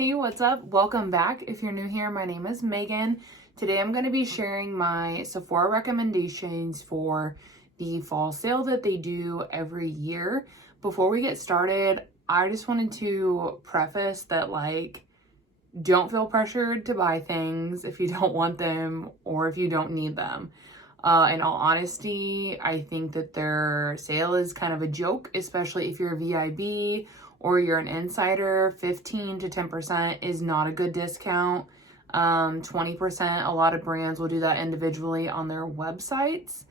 Hey, what's up? Welcome back. If you're new here, my name is Megan. Today I'm going to be sharing my Sephora recommendations for the fall sale that they do every year. Before we get started, I just wanted to preface that don't feel pressured to buy things if you don't want them or if you don't need them. In all honesty, I think that their sale is kind of a joke, especially if you're a VIB or you're an insider. 15 to 10% is not a good discount. 20%, a lot of brands will do that individually on their websites.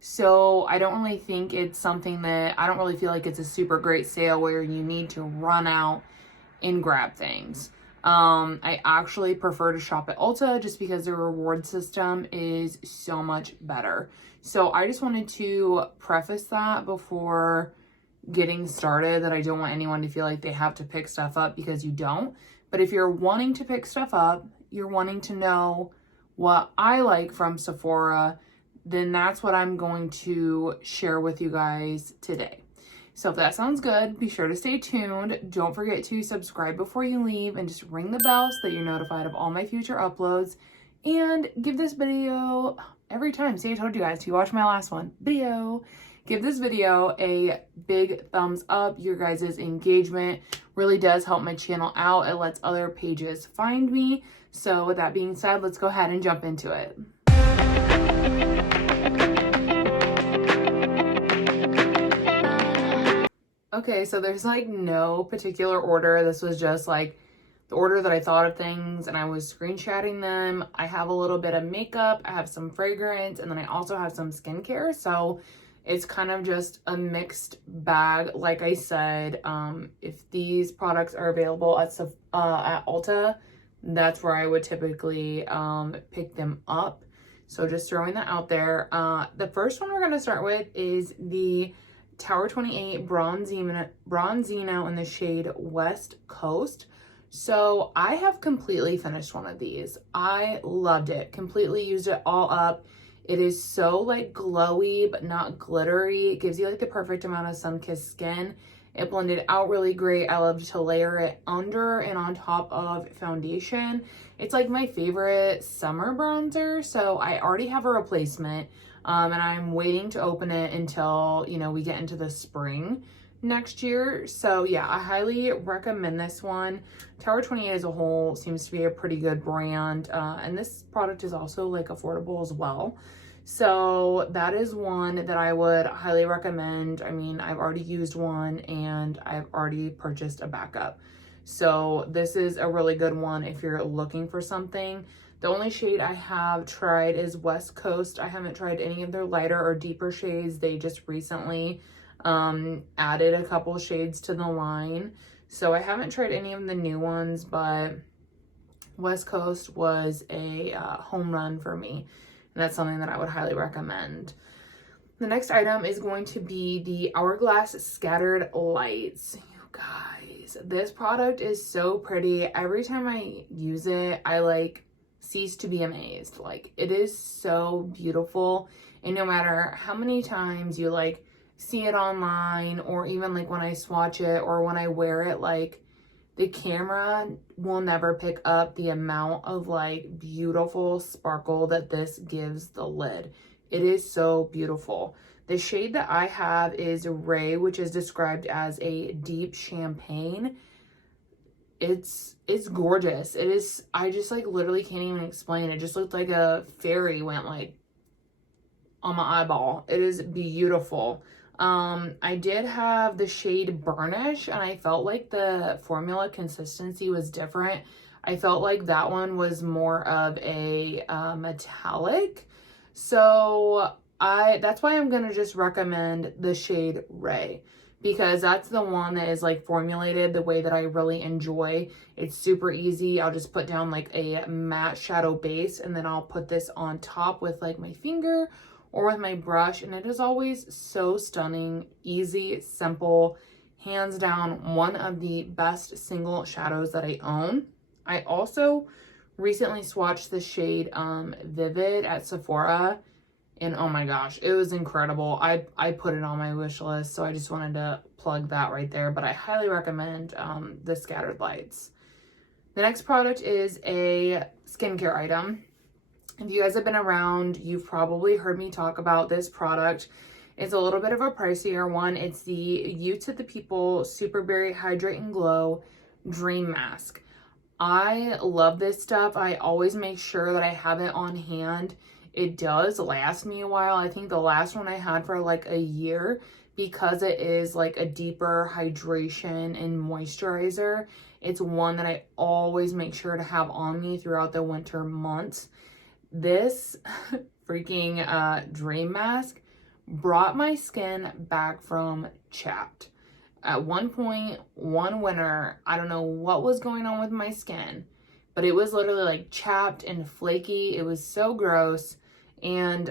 So I don't really think it's something that, I don't really feel like it's a super great sale where you need to run out and grab things. I actually prefer to shop at Ulta just because their reward system is so much better. So I just wanted to preface that before getting started, that I don't want anyone to feel like they have to pick stuff up, because you don't. But if you're wanting to pick stuff up, you're wanting to know what I like from Sephora, then that's what I'm going to share with you guys today. So if that sounds good, be sure to stay tuned. Don't forget to subscribe before you leave and just ring the bell so that you're notified of all my future uploads. And give this video, every time, see, I told you guys to watch my last one, give this video a big thumbs up. Your guys' engagement really does help my channel out. It lets other pages find me. So with that being said, let's go ahead and jump into it. Okay, so there's no particular order. This was just the order that I thought of things, and I was screenshotting them. I have a little bit of makeup, I have some fragrance, and then I also have some skincare. So it's kind of just a mixed bag. Like I said, if these products are available at Ulta, that's where I would typically pick them up. So just throwing that out there. The first one we're going to start with is the Tower 28 Bronzino in the shade West Coast. So I have completely finished one of these. I loved it. Completely used it all up. It is so glowy but not glittery. It gives you the perfect amount of sun-kissed skin. It blended out really great. I love to layer it under and on top of foundation. It's my favorite summer bronzer. So I already have a replacement. And I'm waiting to open it until, we get into the spring next year. So yeah, I highly recommend this one. Tower 28 as a whole seems to be a pretty good brand. And this product is also affordable as well. So that is one that I would highly recommend. I mean, I've already used one and I've already purchased a backup. So this is a really good one if you're looking for something. The only shade I have tried is West Coast. I haven't tried any of their lighter or deeper shades. They just recently added a couple shades to the line. So I haven't tried any of the new ones, but West Coast was a home run for me. And that's something that I would highly recommend. The next item is going to be the Hourglass Scattered Lights. You guys, this product is so pretty. Every time I use it, I cease to be amazed. It is so beautiful, and no matter how many times you see it online, or even when I swatch it or when I wear it, the camera will never pick up the amount of beautiful sparkle that this gives the lid. It is so beautiful. The shade that I have is Ray, which is described as a deep champagne. It's gorgeous. It is, I just literally can't even explain. It just looked like a fairy went on my eyeball. It is beautiful. I did have the shade Burnish, and I felt the formula consistency was different. I felt that one was more of a metallic. So that's why I'm gonna just recommend the shade Ray, because that's the one that is formulated the way that I really enjoy. It's super easy. I'll just put down a matte shadow base, and then I'll put this on top with my finger or with my brush, and it is always so stunning, easy, simple, hands down one of the best single shadows that I own. I also recently swatched the shade Vivid at Sephora, and oh my gosh, it was incredible. I put it on my wish list, so I just wanted to plug that right there. But I highly recommend the Scattered Lights. The next product is a skincare item. If you guys have been around, you've probably heard me talk about this product. It's a little bit of a pricier one. It's the You to the People Superberry Hydrate and Glow Dream Mask. I love this stuff. I always make sure that I have it on hand. It does last me a while. I think the last one I had for like a year, because it is like a deeper hydration and moisturizer. It's one that I always make sure to have on me throughout the winter months. This freaking Dream Mask brought my skin back from chapped. At one point, one winter, I don't know what was going on with my skin, but it was literally like chapped and flaky. It was so gross. And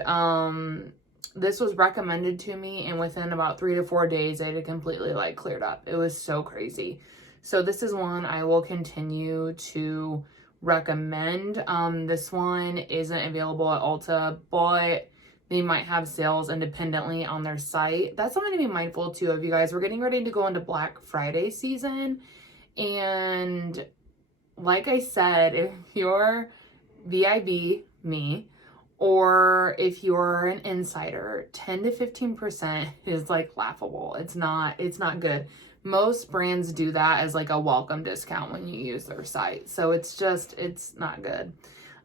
this was recommended to me, and within about 3 to 4 days, it had completely like cleared up. It was so crazy. So this is one I will continue to recommend. This one isn't available at Ulta, but they might have sales independently on their site. That's something to be mindful too of, you guys. We're getting ready to go into Black Friday season. And like I said, if you're VIB, me, or if you're an insider, 10 to 15% is like laughable. It's not good. Most brands do that as like a welcome discount when you use their site. So it's not good.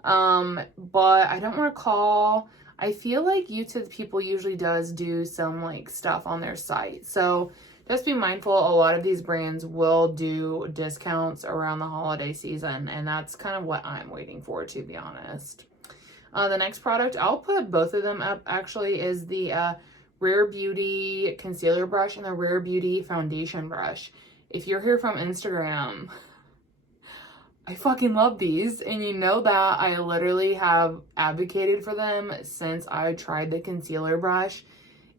But I don't recall, I feel like You to the People usually does do some like stuff on their site. So just be mindful, a lot of these brands will do discounts around the holiday season, and that's kind of what I'm waiting for, to be honest. The next product, I'll put both of them up actually, is the Rare Beauty concealer brush and the Rare Beauty foundation brush. If you're here from Instagram, I fucking love these, and you know that I literally have advocated for them since I tried the concealer brush.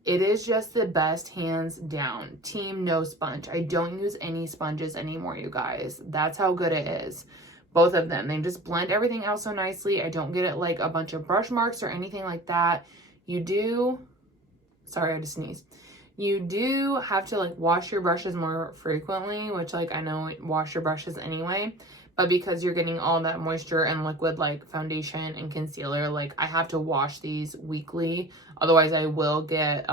It is just the best, hands down. Team no sponge. I don't use any sponges anymore, you guys. That's how good it is. Both of them. They just blend everything out so nicely. I don't get it like a bunch of brush marks or anything like that. You do... Sorry, I just sneezed. You do have to like wash your brushes more frequently, which like I know wash your brushes anyway, but because you're getting all that moisture and liquid like foundation and concealer, like I have to wash these weekly. Otherwise I will get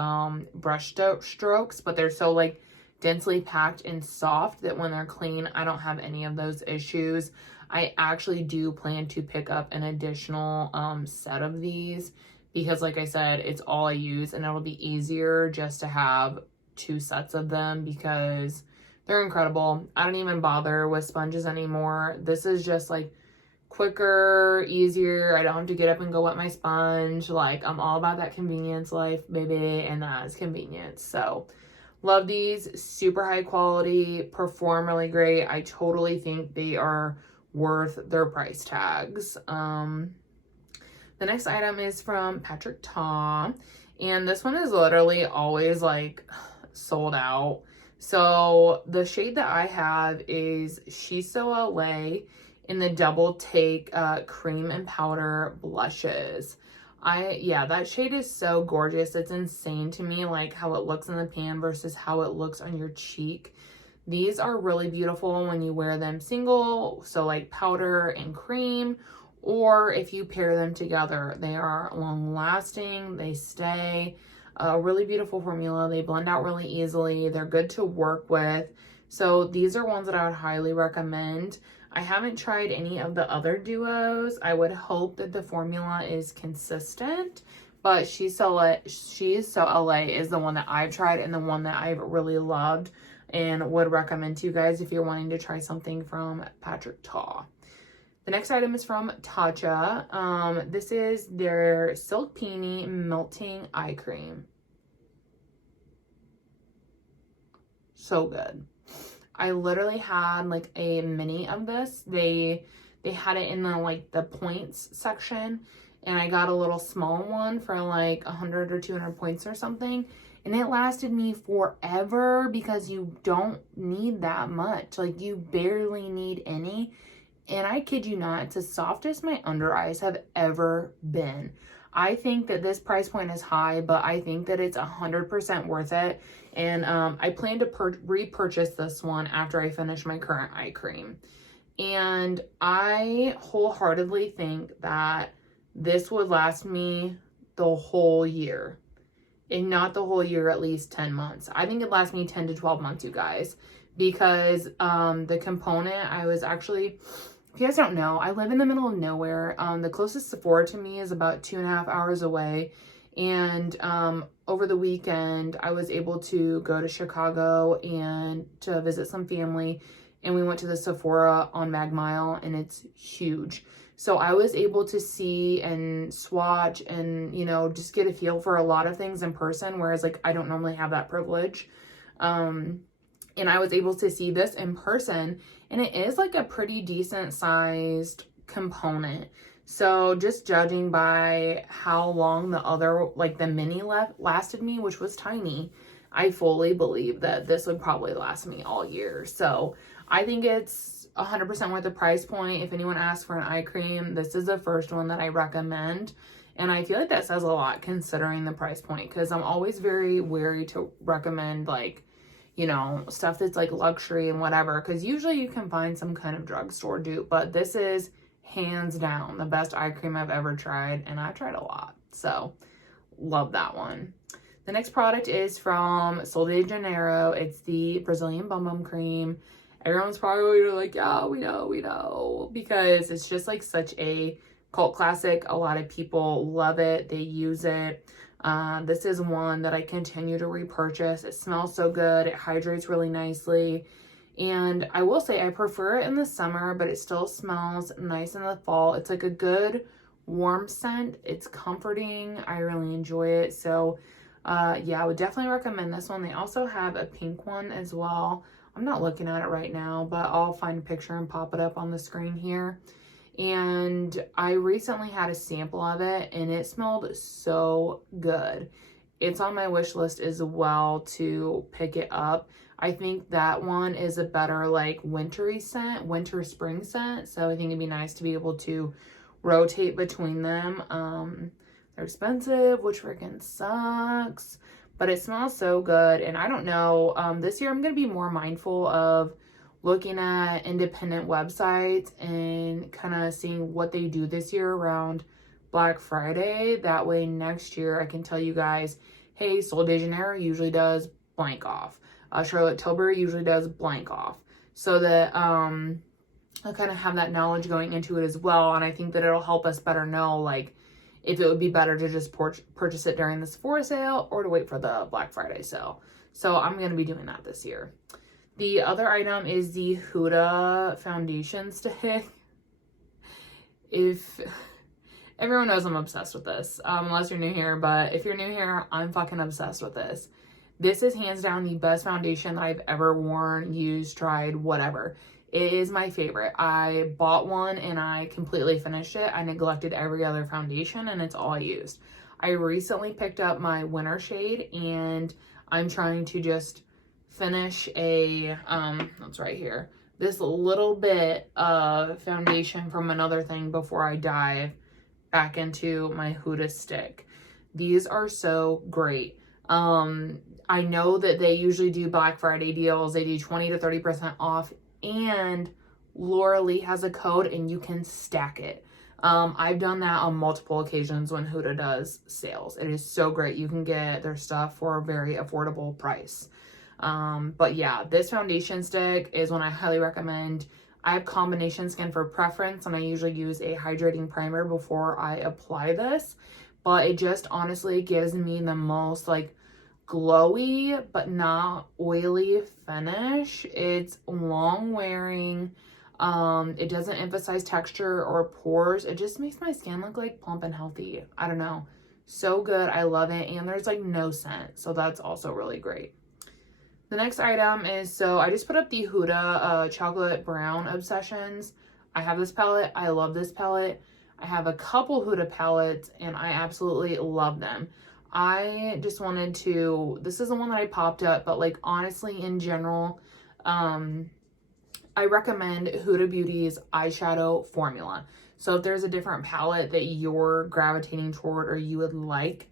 brush strokes, but they're so like densely packed and soft that when they're clean, I don't have any of those issues. I actually do plan to pick up an additional set of these, because like I said, it's all I use, and it'll be easier just to have 2 sets of them because they're incredible. I don't even bother with sponges anymore. This is just like quicker, easier. I don't have to get up and go wet my sponge. Like, I'm all about that convenience life, baby, and that is convenience. So love these. Super high quality, perform really great. I totally think they are worth their price tags. The next item is from Patrick Ta, and this one is literally always like sold out. So the shade that I have is She's So LA in the Double Take cream and powder blushes. Yeah, that shade is so gorgeous. It's insane to me, like how it looks in the pan versus how it looks on your cheek. These are really beautiful when you wear them single, so like powder and cream, or if you pair them together. They are long lasting, they stay. A really beautiful formula. They blend out really easily. They're good to work with. So these are ones that I would highly recommend. I haven't tried any of the other duos. I would hope that the formula is consistent, but She's So LA is the one that I've tried and the one that I've really loved and would recommend to you guys if you're wanting to try something from Patrick Ta. The next item is from Tatcha. This is their Silk Peony Melting Eye Cream. So good. I literally had like a mini of this. They had it in the like the points section, and I got a little small one for like 100 or 200 points or something. And it lasted me forever because you don't need that much. Like, you barely need any. And I kid you not, it's as soft as my under eyes have ever been. I think that this price point is high, but I think that it's 100% worth it. And I plan to repurchase this one after I finish my current eye cream. And I wholeheartedly think that this would last me the whole year. If not the whole year, at least 10 months. I think it lasts me 10 to 12 months, you guys. Because the component, I was actually, if you guys don't know, I live in the middle of nowhere. The closest Sephora to me is about 2.5 hours away. And over the weekend, I was able to go to Chicago and to visit some family. And we went to the Sephora on Mag Mile, and it's huge. So I was able to see and swatch and, you know, just get a feel for a lot of things in person, whereas like I don't normally have that privilege. And I was able to see this in person, and it is like a pretty decent sized component. So just judging by how long the other, like the mini lasted me, which was tiny, I fully believe that this would probably last me all year. So I think it's 100% worth the price point. If anyone asks for an eye cream, this is the first one that I recommend. And I feel like that says a lot considering the price point, because I'm always very wary to recommend like, you know, stuff that's like luxury and whatever, because usually you can find some kind of drugstore dupe, but this is hands down the best eye cream I've ever tried, and I've tried a lot, so love that one. The next product is from Sol de Janeiro. It's the Brazilian Bumbum cream. Everyone's probably like, yeah, we know, because it's just like such a cult classic. A lot of people love it. They use it. This is one that I continue to repurchase. It smells so good. It hydrates really nicely. And I will say I prefer it in the summer, but it still smells nice in the fall. It's like a good warm scent. It's comforting. I really enjoy it. So yeah, I would definitely recommend this one. They also have a pink one as well. I'm not looking at it right now, but I'll find a picture and pop it up on the screen here. And I recently had a sample of it, and it smelled so good. It's on my wish list as well to pick it up. I think that one is a better like wintry scent, winter spring scent. So I think it'd be nice to be able to rotate between them. They're expensive, which freaking sucks, but it smells so good. And I don't know, this year I'm going to be more mindful of looking at independent websites and kind of seeing what they do this year around Black Friday. That way next year I can tell you guys, hey, Sol de Janeiro usually does blank off. Charlotte Tilbury usually does blank off. So that I'll kind of have that knowledge going into it as well. And I think that it'll help us better know like if it would be better to just purchase it during the Sephora sale or to wait for the Black Friday sale. So I'm going to be doing that this year. The other item is the Huda foundation stick. If everyone knows I'm obsessed with this, unless you're new here, but if you're new here, I'm fucking obsessed with this. This is hands down the best foundation that I've ever worn, used, tried, whatever. It is my favorite. I bought one and I completely finished it. I neglected every other foundation and it's all I used. I recently picked up my winter shade and I'm trying to just finish a, that's right here, this little bit of foundation from another thing before I dive back into my Huda Stick. These are so great. I know that they usually do Black Friday deals. They do 20 to 30% off, and Laura Lee has a code and you can stack it. I've done that on multiple occasions when Huda does sales. It is so great. You can get their stuff for a very affordable price. But yeah, this foundation stick is one I highly recommend. I have combination skin for preference, and I usually use a hydrating primer before I apply this, but it just honestly gives me the most like glowy but not oily finish. It's long wearing. It doesn't emphasize texture or pores. It just makes my skin look like plump and healthy. I don't know. So good. I love it. And there's like no scent, so that's also really great. The next item is, so I just put up the Huda Chocolate Brown Obsessions. I have this palette. I love this palette. I have a couple Huda palettes and I absolutely love them. I just wanted to, this is the one that I popped up, but like honestly in general, I recommend Huda Beauty's eyeshadow formula. So if there's a different palette that you're gravitating toward or you would like,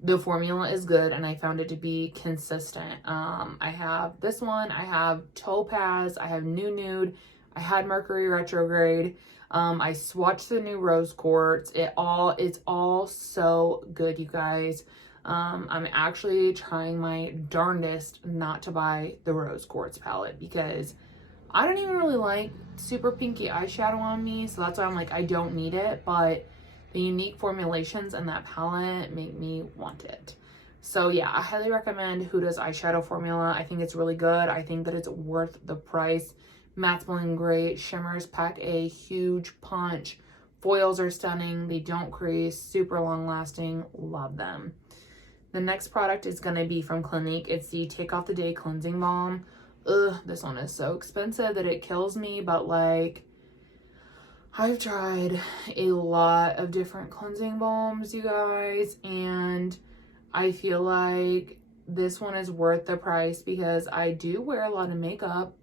the formula is good and I found it to be consistent. I have this one, I have Topaz, I have Nude, I had Mercury retrograde. I swatched the new rose quartz. It's all so good, you guys. I'm actually trying my darndest not to buy the rose quartz palette because I don't even really like super pinky eyeshadow on me. So that's why I'm like, I don't need it. But the unique formulations in that palette make me want it. So yeah, I highly recommend Huda's eyeshadow formula. I think it's really good. I think that it's worth the price. Matte's blending great. Shimmers pack a huge punch. Foils are stunning. They don't crease. Super long lasting. Love them. The next product is going to be from Clinique. It's the Take Off the Day Cleansing Balm. Ugh, this one is so expensive that it kills me. But like, I've tried a lot of different cleansing balms, you guys. And I feel like this one is worth the price because I do wear a lot of makeup.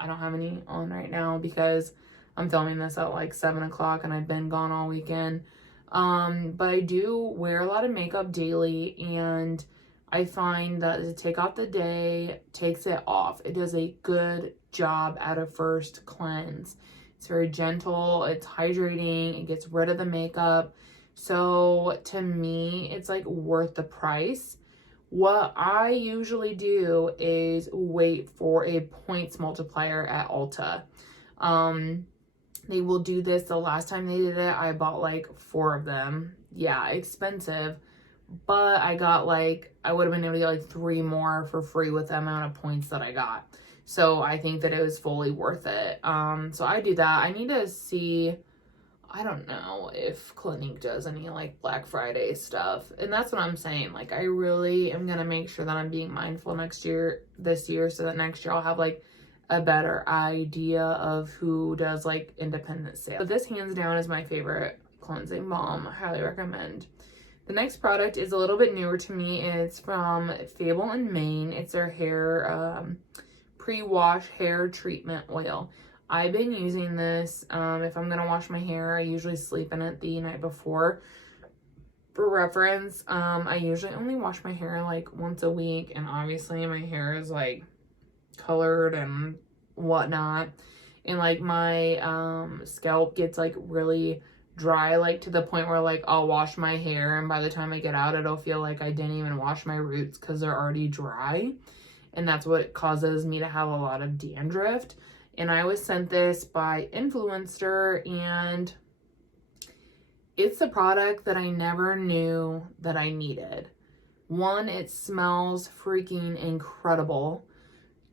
I don't have any on right now because I'm filming this at like 7 o'clock and I've been gone all weekend. But I do wear a lot of makeup daily, and I find that the Take Off the Day takes it off. It does a good job at a first cleanse. It's very gentle, it's hydrating, it gets rid of the makeup. So to me, it's like worth the price. What I usually do is wait for a points multiplier at Ulta. They will do this. The last time they did it, I bought like 4 of them. Yeah, expensive. But I got like, I would have been able to get like 3 more for free with the amount of points that I got. So I think that it was fully worth it. So I do that. I need to see, I don't know if Clinique does any like Black Friday stuff. And that's what I'm saying. Like, I really am going to make sure that I'm being mindful this year, so that next year I'll have like a better idea of who does like independent sales. But this hands down is my favorite cleansing balm. I highly recommend. The next product is a little bit newer to me. It's from Fable and Mane. It's their hair pre-wash hair treatment oil. I've been using this if I'm gonna wash my hair. I usually sleep in it the night before. For reference, I usually only wash my hair like once a week, and obviously my hair is like colored and whatnot, and like my scalp gets like really dry, like to the point where like I'll wash my hair and by the time I get out it'll feel like I didn't even wash my roots because they're already dry, and that's what causes me to have a lot of dandruff. And I was sent this by Influencer, and it's a product that I never knew that I needed. 1, it smells freaking incredible.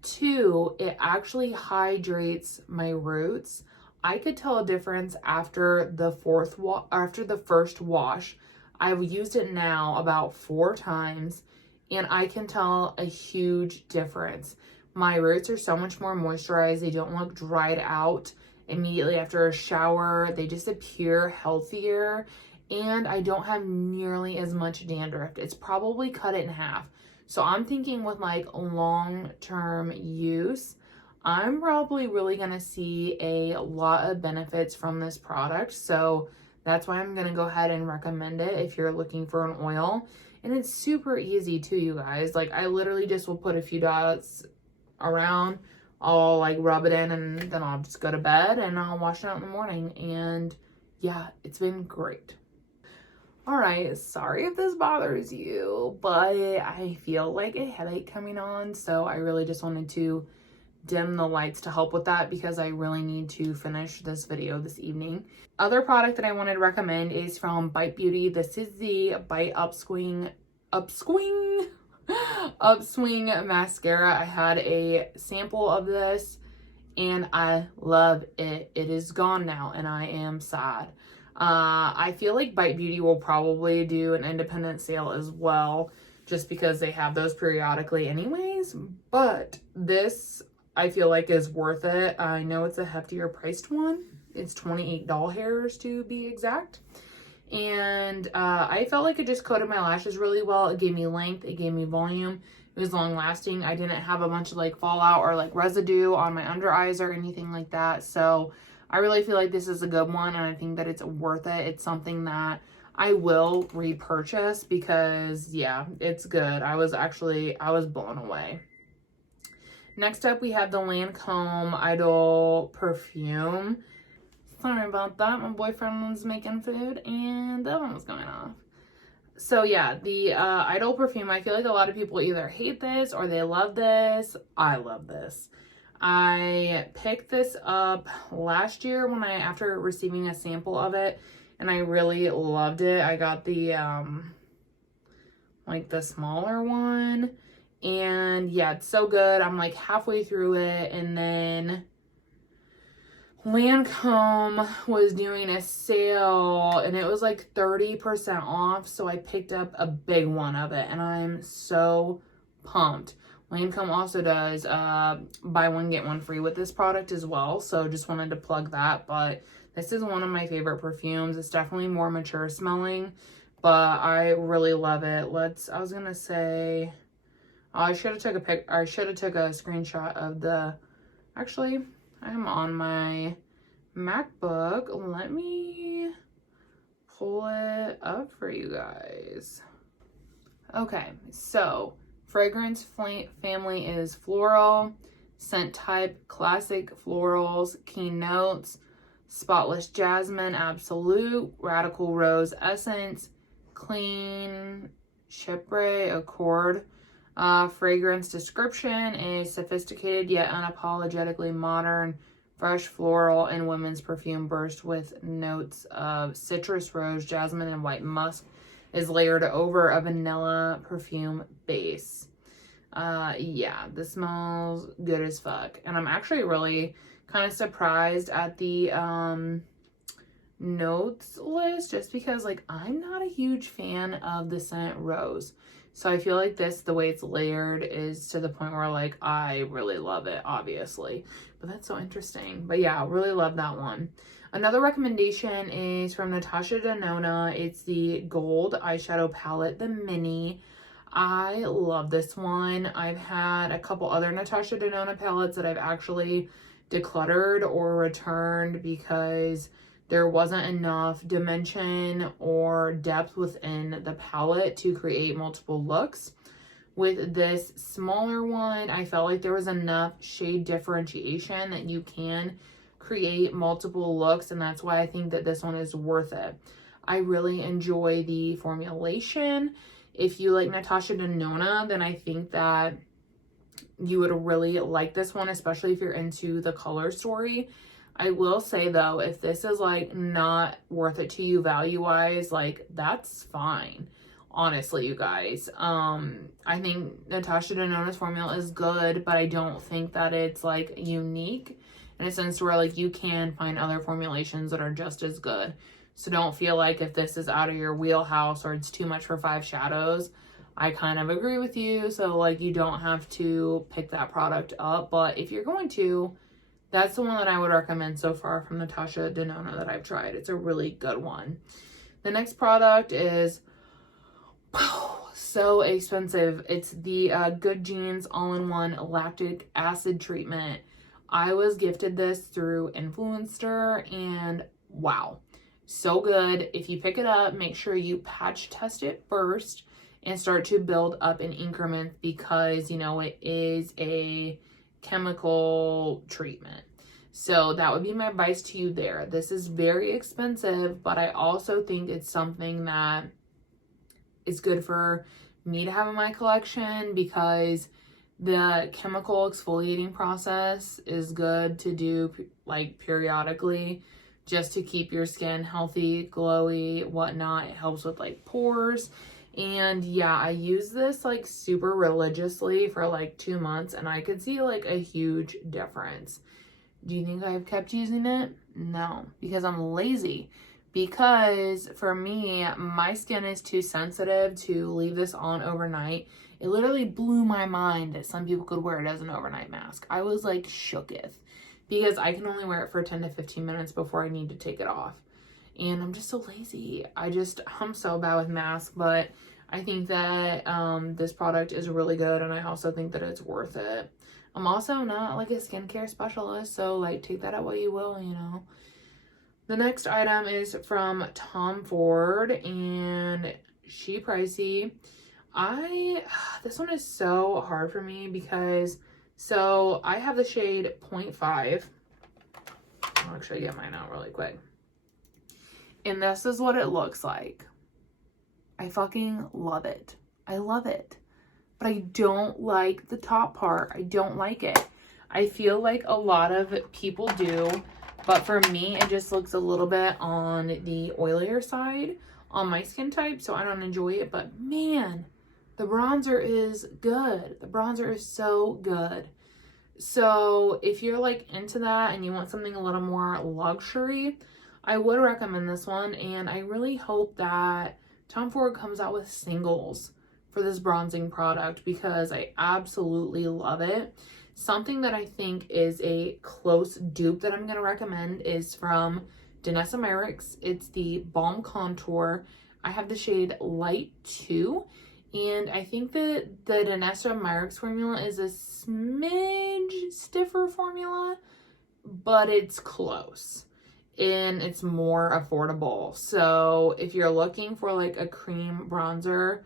2, it actually hydrates my roots. I could tell a difference after the first wash. I've used it now about 4 times, and I can tell a huge difference. My roots are so much more moisturized. They don't look dried out immediately after a shower. They just appear healthier, and I don't have nearly as much dandruff. It's probably cut it in half. So I'm thinking with like long-term use, I'm probably really going to see a lot of benefits from this product. So that's why I'm going to go ahead and recommend it if you're looking for an oil. And it's super easy too, you guys. Like, I literally just will put a few dots around, I'll like rub it in, and then I'll just go to bed and I'll wash it out in the morning. And yeah, it's been great. All right, sorry if this bothers you, but I feel like a headache coming on, so I really just wanted to dim the lights to help with that because I really need to finish this video this evening. Other product that I wanted to recommend is from Bite Beauty. This is the Bite Upswing mascara. I had a sample of this and I love it. It is gone now and I am sad. I feel like Bite Beauty will probably do an independent sale as well, just because they have those periodically anyways, but this I feel like is worth it. I know it's a heftier priced one. It's $28 hairs to be exact. And I felt like it just coated my lashes really well. It gave me length, it gave me volume. It was long lasting. I didn't have a bunch of like fallout or like residue on my under eyes or anything like that. So I really feel like this is a good one, and I think that it's worth it. It's something that I will repurchase because yeah, it's good. I was blown away. Next up, we have the Lancome Idol Perfume. Sorry about that. My boyfriend was making food and the oven was going off. So yeah, the Idol Perfume, I feel like a lot of people either hate this or they love this. I love this. I picked this up last year after receiving a sample of it, and I really loved it. I got the like the smaller one, and yeah, it's so good. I'm like halfway through it, and then Lancome was doing a sale and it was like 30% off, so I picked up a big one of it and I'm so pumped. Lancome also does buy one get one free with this product as well, so just wanted to plug that. But this is one of my favorite perfumes. It's definitely more mature smelling, but I really love it. I was gonna say, I should have took a screenshot of the, actually I'm on my MacBook. Let me pull it up for you guys. Okay, so fragrance family is floral, scent type classic florals, key notes, spotless jasmine absolute, radical rose essence, clean chypre accord. Fragrance description is sophisticated yet unapologetically modern, fresh floral and women's perfume burst with notes of citrus, rose, jasmine, and white musk, is layered over a vanilla perfume base. Yeah, this smells good as fuck. And I'm actually really kind of surprised at the notes list, just because like I'm not a huge fan of the scent rose. So I feel like this, the way it's layered, is to the point where like I really love it, obviously. But that's so interesting. But yeah, really love that one. Another recommendation is from Natasha Denona. It's the gold eyeshadow palette, the mini. I love this one. I've had a couple other Natasha Denona palettes that I've actually decluttered or returned because there wasn't enough dimension or depth within the palette to create multiple looks. With this smaller one, I felt like there was enough shade differentiation that you can create multiple looks, and that's why I think that this one is worth it. I really enjoy the formulation. If you like Natasha Denona, then I think that you would really like this one, especially if you're into the color story. I will say though, if this is like not worth it to you value wise, like that's fine. Honestly, you guys, I think Natasha Denona's formula is good, but I don't think that it's like unique in a sense where like you can find other formulations that are just as good. So don't feel like if this is out of your wheelhouse or it's too much for 5 shadows. I kind of agree with you. So like you don't have to pick that product up, but if you're going to, that's the one that I would recommend so far from Natasha Denona that I've tried. It's a really good one. The next product is so expensive. It's the Good Genes all-in-one lactic acid treatment. I was gifted this through Influencer and wow, so good. If you pick it up, make sure you patch test it first and start to build up in increments because, you know, it is a chemical treatment. So that would be my advice to you there. This is very expensive, but I also think it's something that is good for me to have in my collection because the chemical exfoliating process is good to do like periodically just to keep your skin healthy, glowy, whatnot. It helps with like pores. And yeah, I use this like super religiously for like 2 months and I could see like a huge difference. Do you think I've kept using it? No, because I'm lazy. Because for me, my skin is too sensitive to leave this on overnight. It literally blew my mind that some people could wear it as an overnight mask. I was like shooketh because I can only wear it for 10 to 15 minutes before I need to take it off. And I'm just so lazy. I'm so bad with masks, but I think that this product is really good and I also think that it's worth it. I'm also not like a skincare specialist, so like take that at what you will, you know. The next item is from Tom Ford and She Pricey. This one is so hard for me because So I have the shade 0.5. I'll actually get mine out really quick. And this is what it looks like. I fucking love it. I love it. But I don't like the top part. I don't like it. I feel like a lot of people do, but for me, it just looks a little bit on the oilier side on my skin type, so I don't enjoy it. But man, the bronzer is good. The bronzer is so good. So if you're like into that and you want something a little more luxury, I would recommend this one. And I really hope that Tom Ford comes out with singles for this bronzing product because I absolutely love it. Something that I think is a close dupe that I'm going to recommend is from Danessa Myricks. It's the Balm Contour. I have the shade Light 2. And I think that the Danessa Myricks formula is a smidge stiffer formula, but it's close. And it's more affordable. So if you're looking for like a cream bronzer,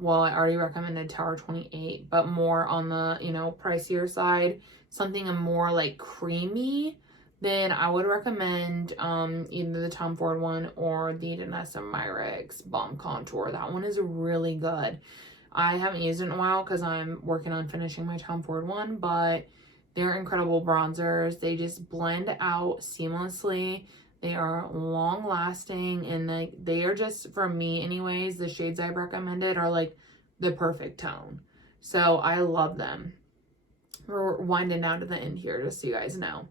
well, I already recommended Tower 28, but more on the, you know, pricier side, something more like creamy, then I would recommend either the Tom Ford one or the Danessa Myricks Balm Contour. That one is really good. I haven't used it in a while because I'm working on finishing my Tom Ford one, but they're incredible bronzers. They just blend out seamlessly. They are long lasting, and they are just, for me anyways, the shades I've recommended are like the perfect tone. So I love them. We're winding down to the end here just so you guys know.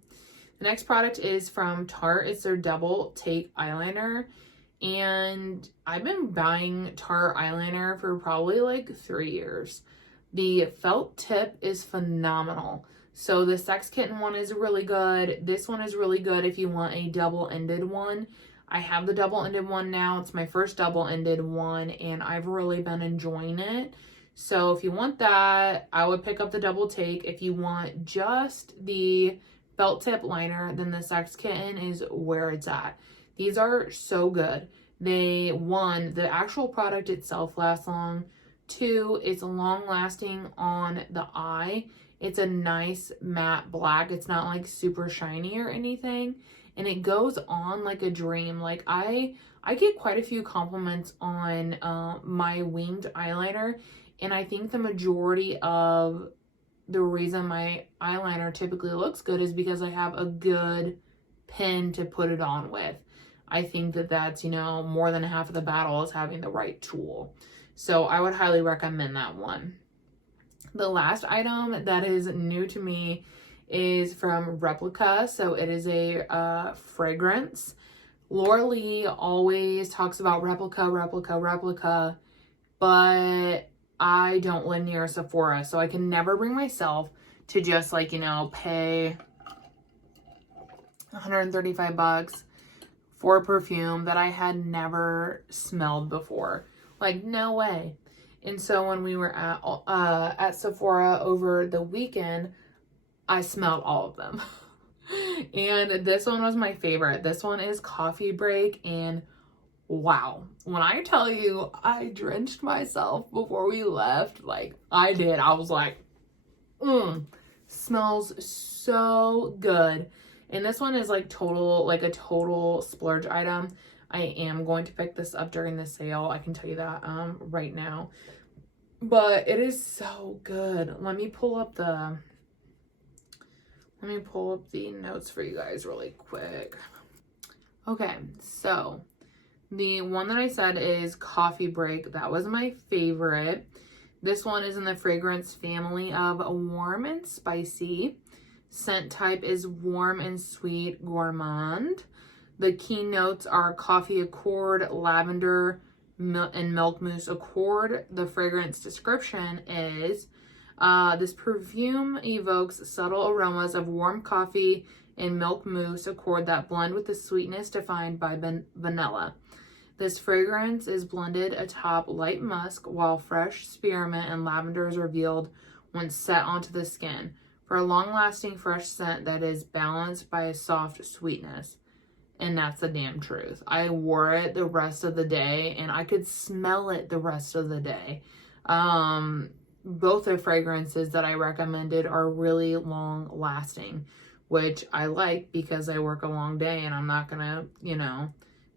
The next product is from Tarte. It's their Double Take eyeliner. And I've been buying Tarte eyeliner for probably like 3 years. The felt tip is phenomenal. So the Sex Kitten one is really good. This one is really good if you want a double-ended one. I have the double-ended one now. It's my first double-ended one, and I've really been enjoying it. So if you want that, I would pick up the Double Take. If you want just the felt tip liner, then the Sex Kitten is where it's at. These are so good. One, the actual product itself lasts long. Two, it's long lasting on the eye. It's a nice matte black. It's not like super shiny or anything. And it goes on like a dream. Like I get quite a few compliments on my winged eyeliner. And I think the majority of the reason my eyeliner typically looks good is because I have a good pen to put it on with. I think that that's, you know, more than half of the battle is having the right tool. So I would highly recommend that one. The last item that is new to me is from Replica. So it is a fragrance. Laura Lee always talks about Replica, but I don't live near a Sephora, so I can never bring myself to just like, you know, pay $135 for a perfume that I had never smelled before. Like, no way. And so when we were at Sephora over the weekend, I smelled all of them. And this one was my favorite. This one is Coffee Break, and wow. When I tell you I drenched myself before we left, like I did. I was like, smells so good. And this one is like a total splurge item. I am going to pick this up during the sale. I can tell you that right now. But it is so good. Let me pull up the notes for you guys really quick. Okay, so the one that I said is Coffee Break. That was my favorite. This one is in the fragrance family of warm and spicy. Scent type is warm and sweet gourmand. The key notes are coffee accord, lavender, and milk mousse accord. The fragrance description is this perfume evokes subtle aromas of warm coffee and milk mousse accord that blend with the sweetness defined by vanilla. This fragrance is blended atop light musk while fresh spearmint and lavender is revealed when set onto the skin for a long-lasting fresh scent that is balanced by a soft sweetness. And that's the damn truth. I wore it the rest of the day and I could smell it the rest of the day. both the fragrances that I recommended are really long lasting, which I like because I work a long day and I'm not gonna, you know,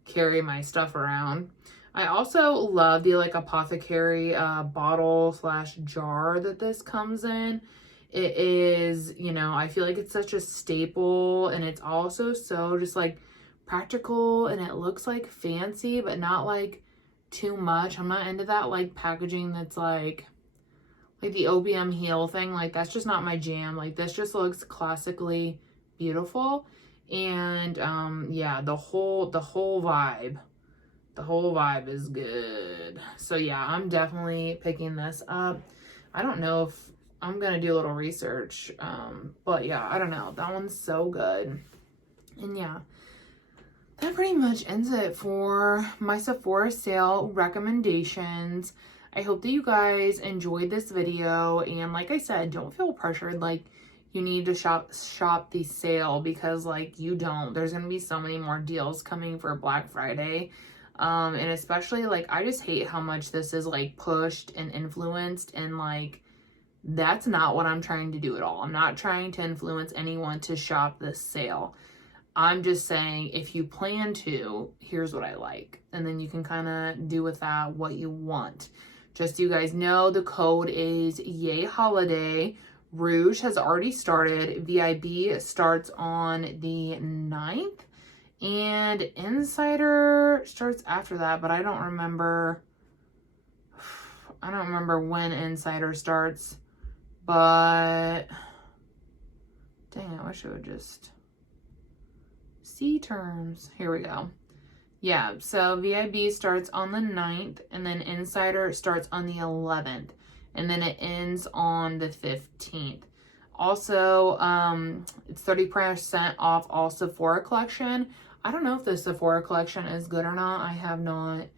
carry my stuff around. I also love the like apothecary bottle slash jar that this comes in. It is, you know, I feel like it's such a staple, and it's also so just like practical, and it looks like fancy, but not like too much. I'm not into that like packaging that's like the opium heel thing. Like, that's just not my jam. Like, this just looks classically beautiful. And yeah, the whole vibe is good. So yeah, I'm definitely picking this up. I don't know if I'm gonna do a little research, but yeah, I don't know, that one's so good. And yeah, that pretty much ends it for my Sephora sale recommendations. I hope that you guys enjoyed this video, and like I said, don't feel pressured like you need to shop the sale, because like you don't. There's gonna be so many more deals coming for Black Friday, and especially like I just hate how much this is like pushed and influenced, and like that's not what I'm trying to do at all. I'm not trying to influence anyone to shop this sale. I'm just saying, if you plan to, here's what I like, and then you can kind of do with that what you want. Just so you guys know, the code is Yay Holiday. Rouge has already started. VIB starts on the 9th. And Insider starts after that, but I don't remember when Insider starts. But dang, I wish I would just see terms. Here we go. Yeah, so VIB starts on the 9th, and then Insider starts on the 11th, and then it ends on the 15th. Also, it's 30% off all Sephora collection. I don't know if the Sephora collection is good or not. I have not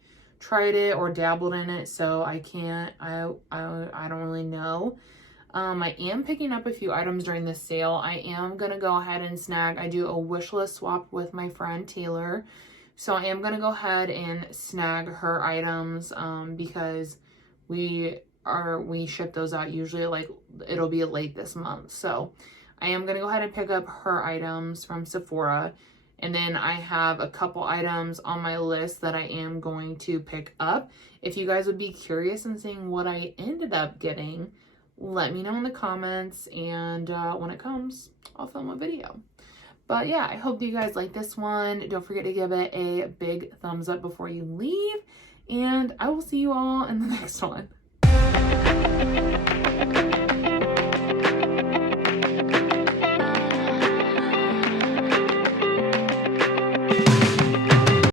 tried it or dabbled in it, so I can't, I don't really know. I am picking up a few items during this sale. I am going to go ahead and snag, I do a wish list swap with my friend Taylor. So I am going to go ahead and snag her items, because we ship those out usually, like it'll be late this month. So I am going to go ahead and pick up her items from Sephora. And then I have a couple items on my list that I am going to pick up. If you guys would be curious in seeing what I ended up getting, let me know in the comments, and when it comes, I'll film a video. But yeah, I hope you guys like this one. Don't forget to give it a big thumbs up before you leave, and I will see you all in the next one.